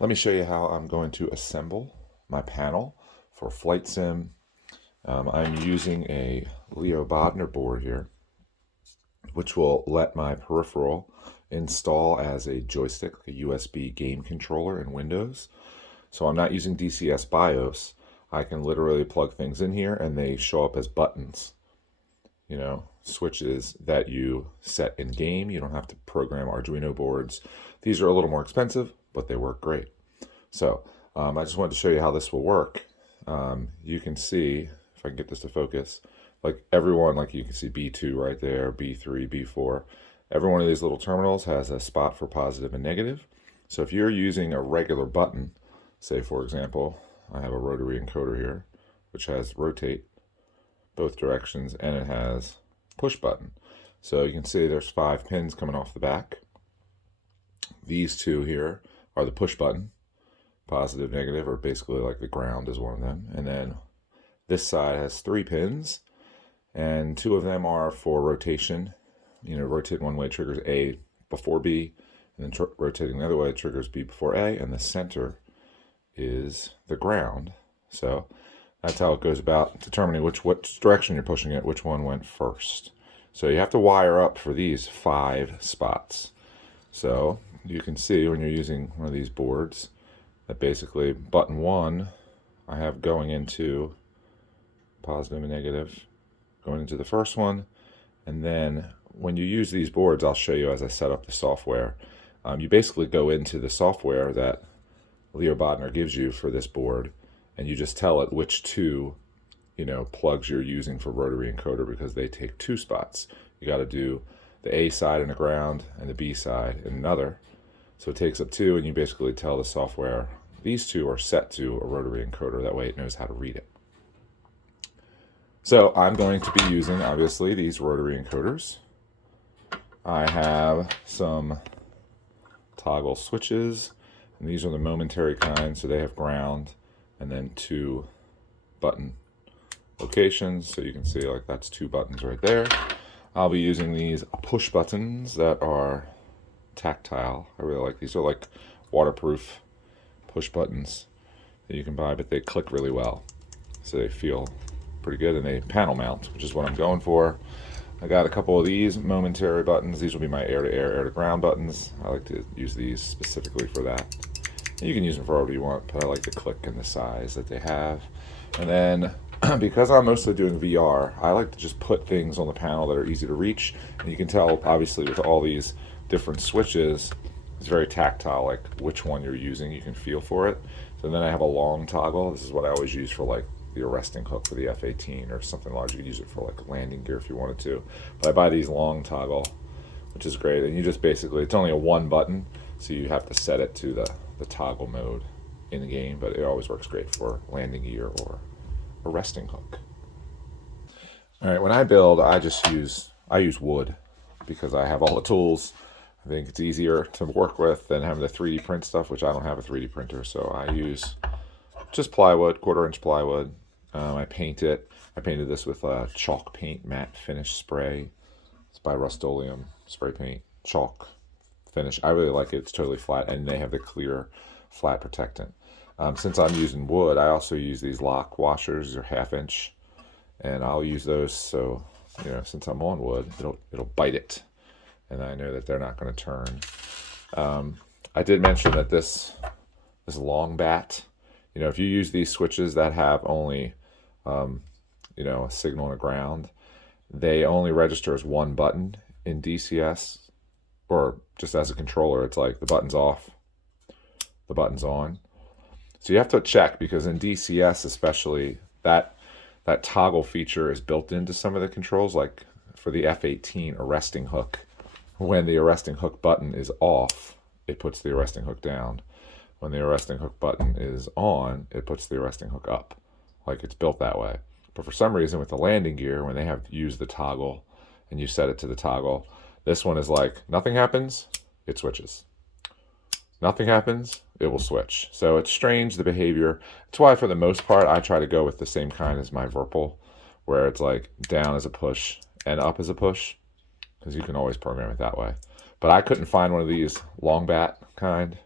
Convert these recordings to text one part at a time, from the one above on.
Let me show you how I'm going to assemble my panel for Flight Sim. I'm using a Leo Bodner board here, which will let my peripheral install as a joystick, a USB game controller in Windows. So I'm not using DCS BIOS. I can literally plug things in here and they show up as buttons, switches that you set in game. You don't have to program Arduino boards. These are a little more expensive, but they work great. So I just wanted to show you how this will work. You can see, if I can get this to focus, like everyone, like you can see B2 right there, B3, B4. Every one of these little terminals has a spot for positive and negative. So if you're using a regular button, say for example, I have a rotary encoder here, which has rotate both directions, and it has push button. So you can see there's 5 pins coming off the back. These two here are the push button, positive, negative, or basically like the ground is one of them. And then this side has 3 pins, and 2 of them are for rotation. Rotate one way triggers A before B, and then rotating the other way triggers B before A, and the center is the ground. So that's how it goes about determining which direction you're pushing it, which one went first. So you have to wire up for these 5 spots. So you can see when you're using one of these boards that basically button 1 I have going into positive and negative, going into the first one. And then when you use these boards, I'll show you as I set up the software. You basically go into the software that Leo Bodner gives you for this board, and you just tell it which 2 plugs you're using for rotary encoder, because they take 2 spots. You got to do the A side in the ground and the B side in another. So it takes up 2, and you basically tell the software these 2 are set to a rotary encoder. That way it knows how to read it. So I'm going to be using, obviously, these rotary encoders. I have some toggle switches, and these are the momentary kind, so they have ground and then 2 button locations. So you can see like that's 2 buttons right there. I'll be using these push buttons that are tactile. I really like these. They're like waterproof push buttons that you can buy, but they click really well. So they feel pretty good, and they panel mount, which is what I'm going for. I got a couple of these momentary buttons. These will be my air-to-air, air-to-ground buttons. I like to use these specifically for that. And you can use them for whatever you want, but I like the click and the size that they have. And then, because I'm mostly doing VR, I like to just put things on the panel that are easy to reach. And you can tell, obviously, with all these different switches, it's very tactile, like which one you're using, you can feel for it. So then I have a long toggle. This is what I always use for like the arresting hook for the F-18 or something large. You could use it for like landing gear if you wanted to. But I buy these long toggle, which is great. And you just basically, it's only a 1 button, so you have to set it to the toggle mode in the game, but it always works great for landing gear or arresting hook. All right, when I build, I use wood because I have all the tools. I think it's easier to work with than having to 3D print stuff, which I don't have a 3D printer, so I use just plywood, 1/4-inch plywood. I paint it. I painted this with chalk paint matte finish spray. It's by Rust-Oleum spray paint, chalk finish. I really like it. It's totally flat, and they have the clear flat protectant. Since I'm using wood, I also use these lock washers. They're 1/2 inch, and I'll use those so since I'm on wood, it'll bite it, and I know that they're not going to turn. I did mention that this long bat, if you use these switches that have only a signal and a ground, they only register as 1 button. In DCS, or just as a controller, it's like the button's off, the button's on. So you have to check, because in DCS especially, that toggle feature is built into some of the controls. Like for the F-18 arresting hook, when the arresting hook button is off, it puts the arresting hook down. When the arresting hook button is on, it puts the arresting hook up. Like, it's built that way. But for some reason with the landing gear, when they have used the toggle and you set it to the toggle, this one is like, nothing happens, it switches. Nothing happens, it will switch. So it's strange, the behavior. That's why for the most part, I try to go with the same kind as my Virpil, where it's like down as a push and up as a push, because you can always program it that way. But I couldn't find one of these long bat kind,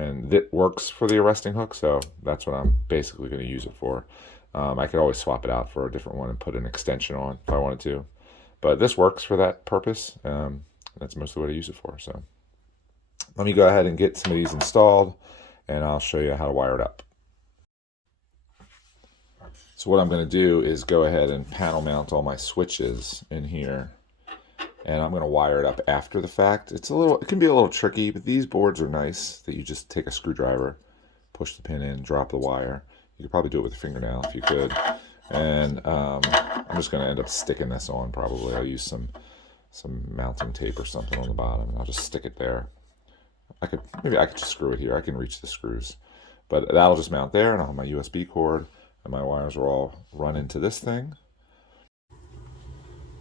and it works for the arresting hook, so that's what I'm basically going to use it for. I could always swap it out for a different one and put an extension on if I wanted to, but this works for that purpose. That's mostly what I use it for. So let me go ahead and get some of these installed, and I'll show you how to wire it up. So what I'm going to do is go ahead and panel mount all my switches in here, and I'm going to wire it up after the fact. It can be a little tricky, but these boards are nice that you just take a screwdriver, push the pin in, drop the wire. You could probably do it with a fingernail if you could. And I'm just going to end up sticking this on probably. I'll use some mounting tape or something on the bottom, and I'll just stick it there. Maybe I could just screw it here. I can reach the screws. But that'll just mount there, and I'll have my USB cord, and my wires will all run into this thing.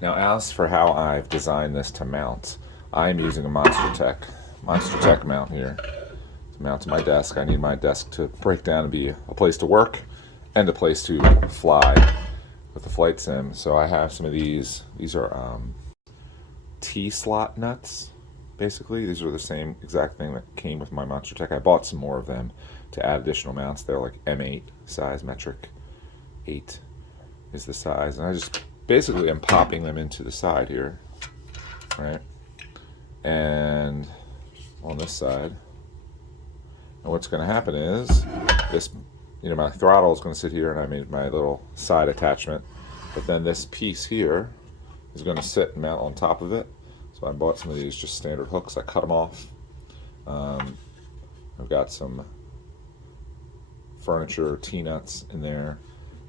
Now, as for how I've designed this to mount, I'm using a Monster Tech mount here to mount to my desk. I need my desk to break down and be a place to work and a place to fly with the flight sim. So I have some of these. These are T-slot nuts, basically. These are the same exact thing that came with my Monster Tech. I bought some more of them to add additional mounts. They're like M8 size, metric 8 is the size, and I just basically am popping them into the side here, right? And on this side, and what's going to happen is this, my throttle is going to sit here, and I made my little side attachment, but then this piece here is going to sit and mount on top of it. So I bought some of these just standard hooks. I cut them off. I've got some furniture T-nuts in there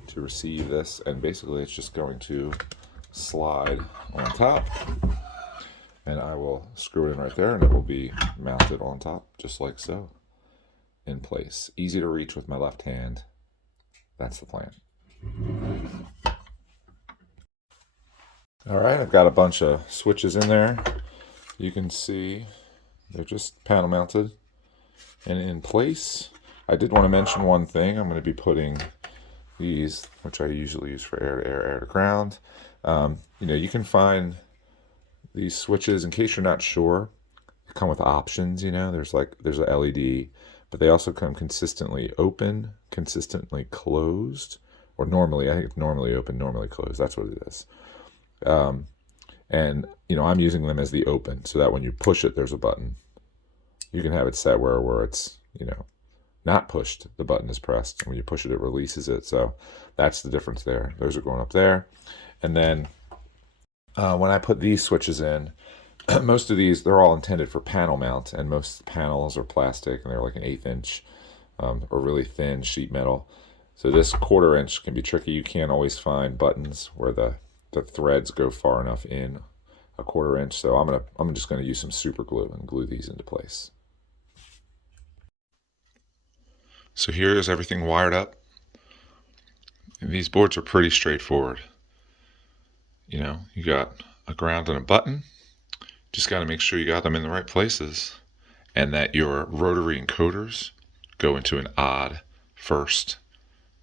to receive this, and basically it's just going to slide on top, and I will screw it in right there, and it will be mounted on top just like so, in place. Easy to reach with my left hand. That's the plan. All right, I've got a bunch of switches in there. You can see they're just panel mounted and in place. I did want to mention one thing. I'm going to be putting these, which I usually use for air to air, air to ground. You can find these switches, in case you're not sure, they come with options. There's a LED, but they also come consistently open, consistently closed, or normally, I think it's normally open, normally closed. That's what it is. And I'm using them as the open, so that when you push it, there's a button. You can have it set where it's, not pushed, the button is pressed. When you push it, it releases it. So that's the difference there. Those are going up there. And then when I put these switches in, most of these, they're all intended for panel mount, and most panels are plastic, and they're like an 1/8 inch or really thin sheet metal. So this 1/4 inch can be tricky. You can't always find buttons where the threads go far enough in a 1/4 inch. So I'm just going to use some super glue and glue these into place. So here is everything wired up. And these boards are pretty straightforward. You got a ground and a button. Just got to make sure you got them in the right places, and that your rotary encoders go into an odd first,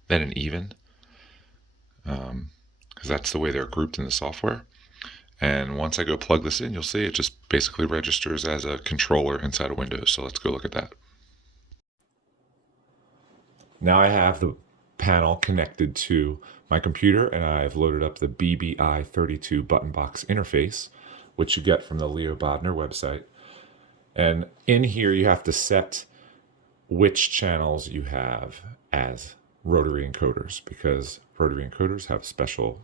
then an even, because that's the way they're grouped in the software. And once I go plug this in, you'll see it just basically registers as a controller inside of Windows. So let's go look at that. Now I have the panel connected to my computer, and I've loaded up the BBI32 button box interface, which you get from the Leo Bodner website. And in here, you have to set which channels you have as rotary encoders, because rotary encoders have special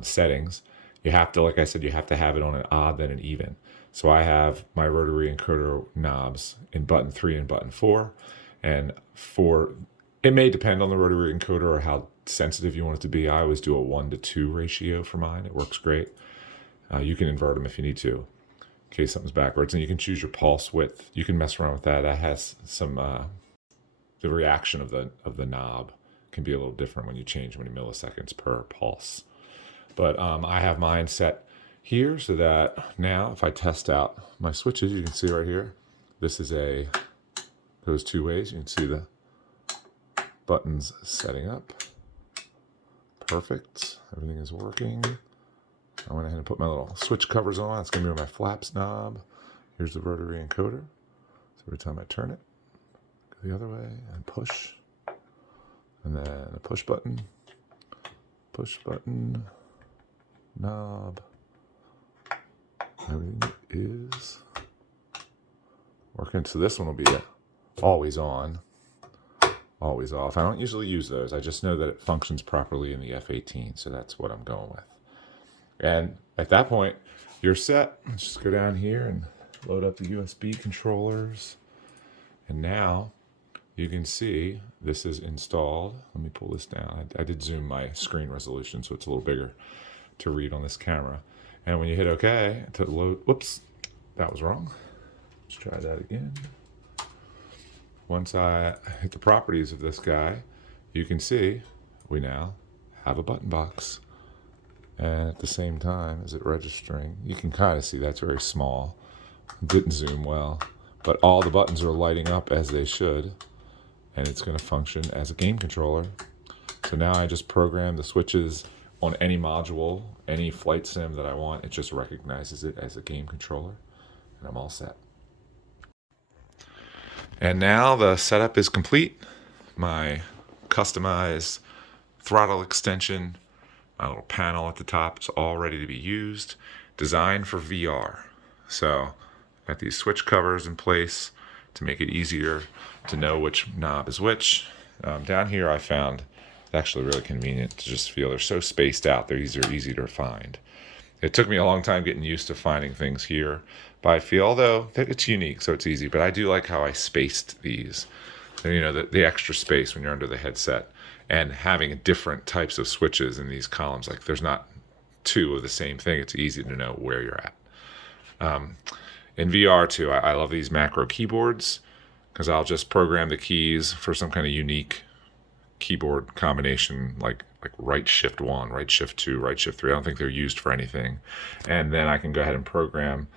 settings. You have to, like I said, you have to have it on an odd, then an even. So I have my rotary encoder knobs in button 3 and button 4. And it may depend on the rotary encoder or how sensitive you want it to be. I always do a 1:2 ratio for mine. It works great. You can invert them if you need to, in case something's backwards. And you can choose your pulse width. You can mess around with that. That has some, the reaction of the knob can be a little different when you change how many milliseconds per pulse. But I have mine set here so that now if I test out my switches, you can see right here, this is goes 2 ways. You can see the buttons setting up. Perfect. Everything is working. I went ahead and put my little switch covers on. It's going to be my flaps knob. Here's the rotary encoder. So every time I turn it, the other way and push, and then a push button, knob. Everything is working. So this one will be always on, always off. I don't usually use those. I just know that it functions properly in the F18, so that's what I'm going with. And at that point, you're set. Let's just go down here and load up the USB controllers. And now you can see this is installed. Let me pull this down. I did zoom my screen resolution so it's a little bigger to read on this camera. And when you hit OK to load, whoops, that was wrong. Let's try that again. Once I hit the properties of this guy, you can see we now have a button box. And at the same time as it registering, you can kind of see that's very small. Didn't zoom well, but all the buttons are lighting up as they should, and it's going to function as a game controller. So now I just program the switches on any module, any flight sim that I want. It just recognizes it as a game controller, and I'm all set. And now the setup is complete. My customized throttle extension, my little panel at the top is all ready to be used, designed for VR. So got these switch covers in place to make it easier to know which knob is which. Down here I found it's actually really convenient to just feel they're so spaced out, they're easy to find. It took me a long time getting used to finding things here, but I feel, although it's unique, so it's easy, but I do like how I spaced these. And, you know, the extra space when you're under the headset, and having different types of switches in these columns. Like there's not two of the same thing. It's easy to know where you're at. In VR too, I love these macro keyboards because I'll just program the keys for some kind of unique keyboard combination, like right shift 1, right shift 2, right shift 3. I don't think they're used for anything. And then I can go ahead and program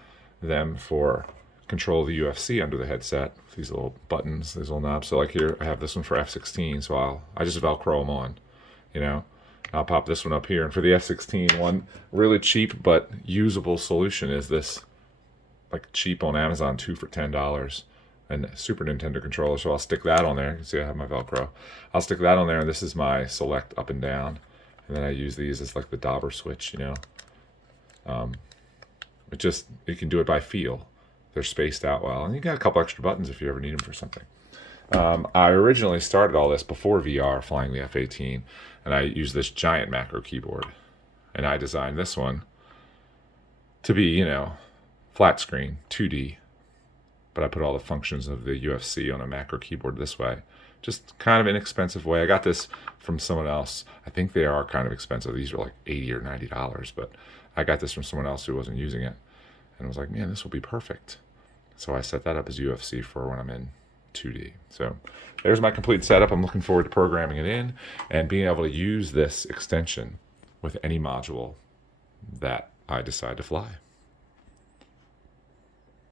them for control the UFC under the headset. These little buttons, these little knobs. So like here, I have this one for F16, so I just Velcro them on, you know. I'll pop this one up here. And for the F16 one, really cheap but usable solution is this, like cheap on Amazon, 2 for $10. And Super Nintendo controller, so I'll stick that on there. You can see I have my Velcro. I'll stick that on there, and this is my select up and down. And then I use these as like the dauber switch, you know. You can do it by feel. They're spaced out well. And you got a couple extra buttons if you ever need them for something. I originally started all this before VR, flying the F-18, and I used this giant macro keyboard. And I designed this one to be, you know, flat screen, 2D. But I put all the functions of the UFC on a macro keyboard this way. Just kind of inexpensive way. I got this from someone else. I think they are kind of expensive. These are like $80 or $90, but I got this from someone else who wasn't using it. And I was like, man, this will be perfect. So I set that up as UFC for when I'm in 2D. So there's my complete setup. I'm looking forward to programming it in and being able to use this extension with any module that I decide to fly.